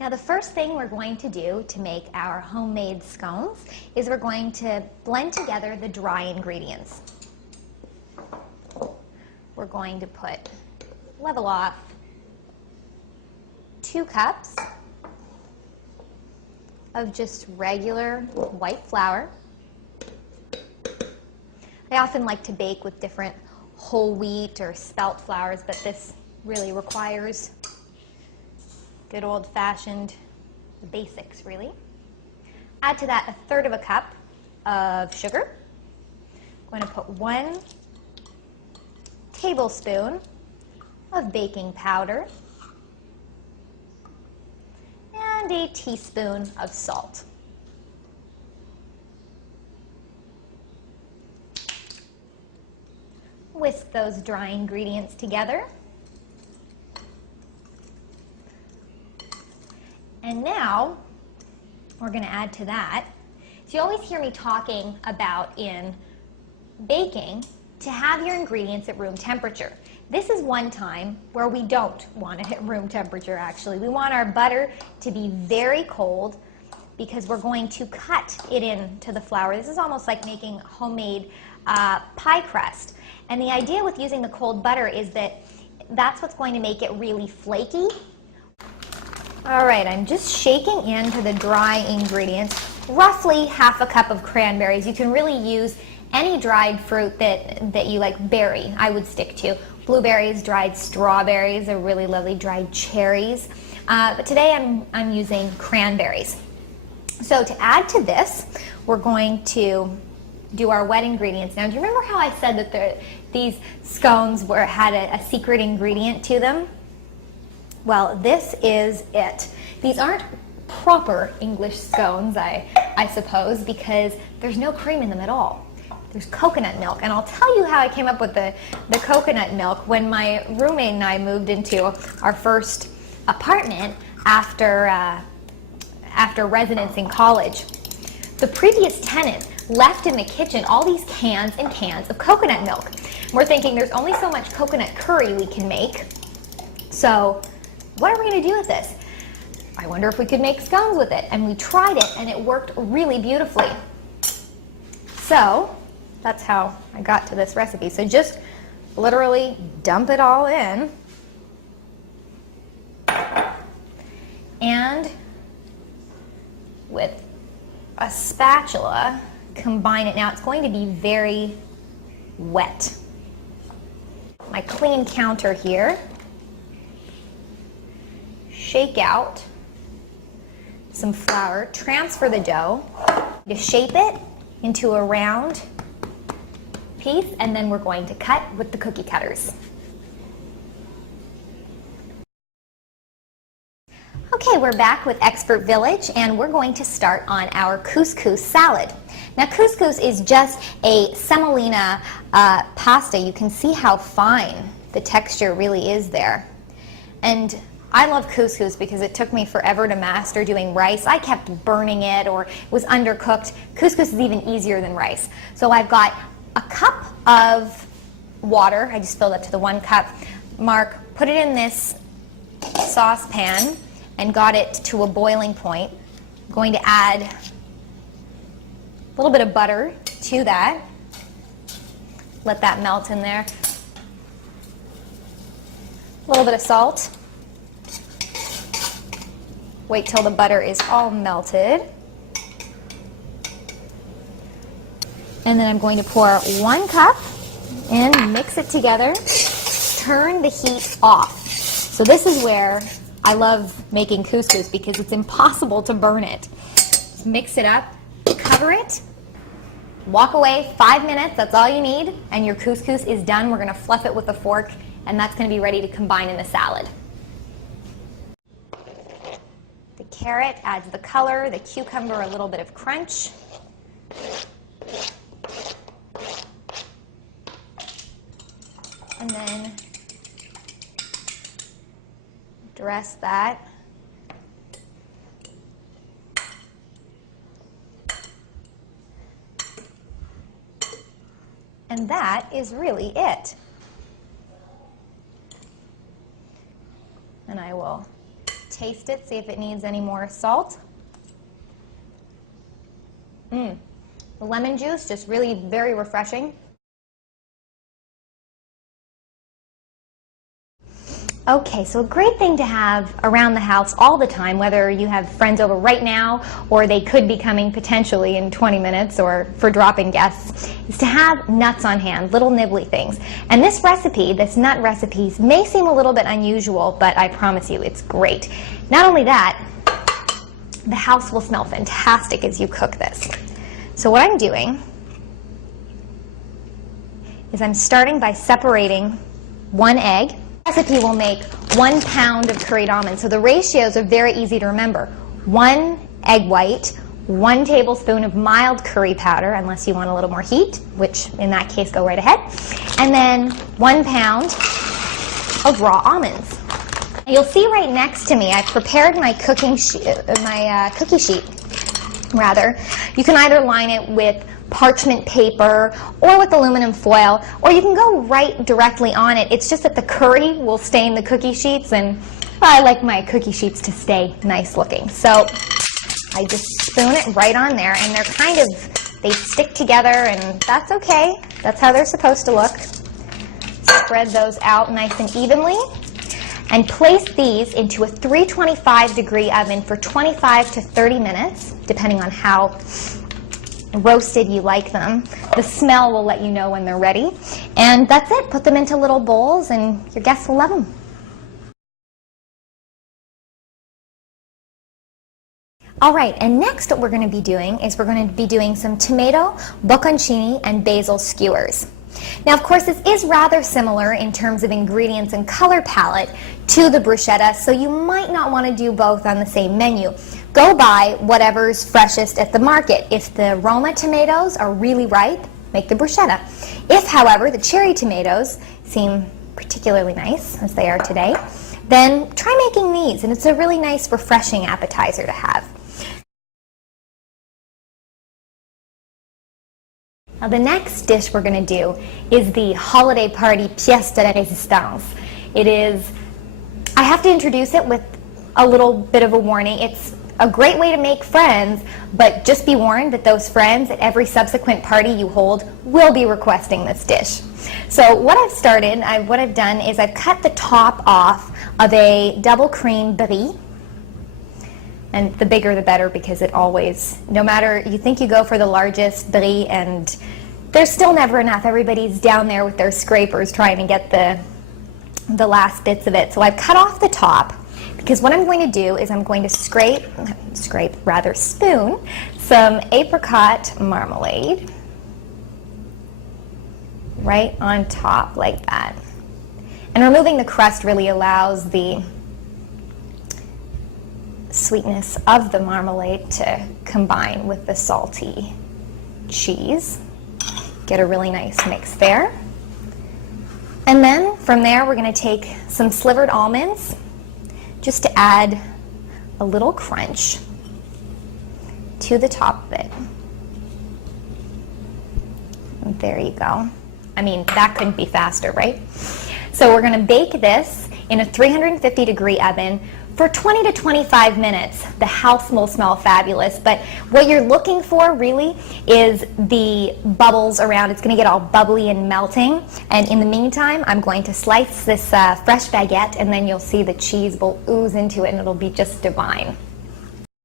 Now the first thing we're going to do to make our homemade scones is we're going to blend together the dry ingredients. We're going to level off 2 cups of just regular white flour. I often like to bake with different whole wheat or spelt flours, but this really requires good old-fashioned basics, really. Add to that 1/3 cup of sugar. I'm going to put 1 tablespoon of baking powder and a teaspoon of salt. Whisk those dry ingredients together. And now we're going to add to that. So you always hear me talking about in baking to have your ingredients at room temperature. This is one time where we don't want it at room temperature, actually. We want our butter to be very cold because we're going to cut it into the flour. This is almost like making homemade pie crust. And the idea with using the cold butter is that that's what's going to make it really flaky. All right, I'm just shaking into the dry ingredients, roughly 1/2 cup of cranberries. You can really use any dried fruit that you like. Berry, I would stick to. Blueberries, dried strawberries are really lovely, dried cherries. But today I'm using cranberries. So to add to this, we're going to do our wet ingredients. Now, do you remember how I said that these scones had a secret ingredient to them? Well, this is it. These aren't proper English scones, I suppose, because there's no cream in them at all. There's coconut milk, and I'll tell you how I came up with the coconut milk. When my roommate and I moved into our first apartment after residence in college, the previous tenant left in the kitchen all these cans and cans of coconut milk. We're thinking there's only so much coconut curry we can make, so what are we going to do with this? I wonder if we could make scones with it. And we tried it, and it worked really beautifully. So that's how I got to this recipe. So just literally dump it all in. And with a spatula, combine it. Now it's going to be very wet. My clean counter here. Shake out some flour, transfer the dough, to shape it into a round piece, and then we're going to cut with the cookie cutters. Okay, we're back with Expert Village, and we're going to start on our couscous salad. Now, couscous is just a semolina pasta. You can see how fine the texture really is there. And I love couscous because it took me forever to master doing rice. I kept burning it or it was undercooked. Couscous is even easier than rice. So I've got a cup of water. I just filled up to the 1 cup mark, put it in this saucepan and got it to a boiling point. I'm going to add a little bit of butter to that. Let that melt in there. A little bit of salt. Wait till the butter is all melted. And then I'm going to pour 1 cup and mix it together. Turn the heat off. So this is where I love making couscous because it's impossible to burn it. Just mix it up, cover it, walk away 5 minutes, that's all you need, and your couscous is done. We're going to fluff it with a fork, and that's going to be ready to combine in the salad. The carrot adds the color, the cucumber a little bit of crunch. And then dress that. And that is really it. And I will taste it, see if it needs any more salt. The lemon juice, just really very refreshing. Okay, so a great thing to have around the house all the time, whether you have friends over right now or they could be coming potentially in 20 minutes or for drop-in guests, is to have nuts on hand, little nibbly things. And this recipe, this nut recipe, may seem a little bit unusual, but I promise you it's great. Not only that, the house will smell fantastic as you cook this. So what I'm doing is I'm starting by separating one egg. This recipe will make 1 pound of curried almonds, so the ratios are very easy to remember. 1 egg white, 1 tablespoon of mild curry powder, unless you want a little more heat, which in that case go right ahead, and then 1 pound of raw almonds. You'll see right next to me I've prepared my cookie sheet. You can either line it with parchment paper or with aluminum foil, or you can go right directly on it. It's just that the curry will stain the cookie sheets, and I like my cookie sheets to stay nice looking. So I just spoon it right on there, and they're kind of, they stick together, and that's okay. That's how they're supposed to look. Spread those out nice and evenly, and place these into a 325-degree oven for 25 to 30 minutes, depending on how roasted you like them. The smell will let you know when they're ready. And that's it. Put them into little bowls and your guests will love them. All right, and next what we're going to be doing is we're going to be doing some tomato, bocconcini, and basil skewers. Now, of course, this is rather similar in terms of ingredients and color palette to the bruschetta, so you might not want to do both on the same menu. Go buy whatever's freshest at the market. If the Roma tomatoes are really ripe, make the bruschetta. If, however, the cherry tomatoes seem particularly nice, as they are today, then try making these, and it's a really nice, refreshing appetizer to have. Now, the next dish we're going to do is the holiday party pièce de la résistance. It is, I have to introduce it with a little bit of a warning. It's a great way to make friends, but just be warned that those friends at every subsequent party you hold will be requesting this dish. So what I've done is I've cut the top off of a double cream brie. And the bigger the better, because it always, no matter, you think you go for the largest brie and there's still never enough. Everybody's down there with their scrapers trying to get the last bits of it. So I've cut off the top, because what I'm going to do is I'm going to spoon some apricot marmalade right on top like that. And removing the crust really allows the sweetness of the marmalade to combine with the salty cheese. Get a really nice mix there. And then from there we're going to take some slivered almonds just to add a little crunch to the top of it. And there you go. I mean, that couldn't be faster, right? So we're going to bake this in a 350-degree oven for 20 to 25 minutes. The house will smell fabulous, but what you're looking for really is the bubbles around. It's going to get all bubbly and melting, and in the meantime I'm going to slice this fresh baguette, and then you'll see the cheese will ooze into it and it'll be just divine.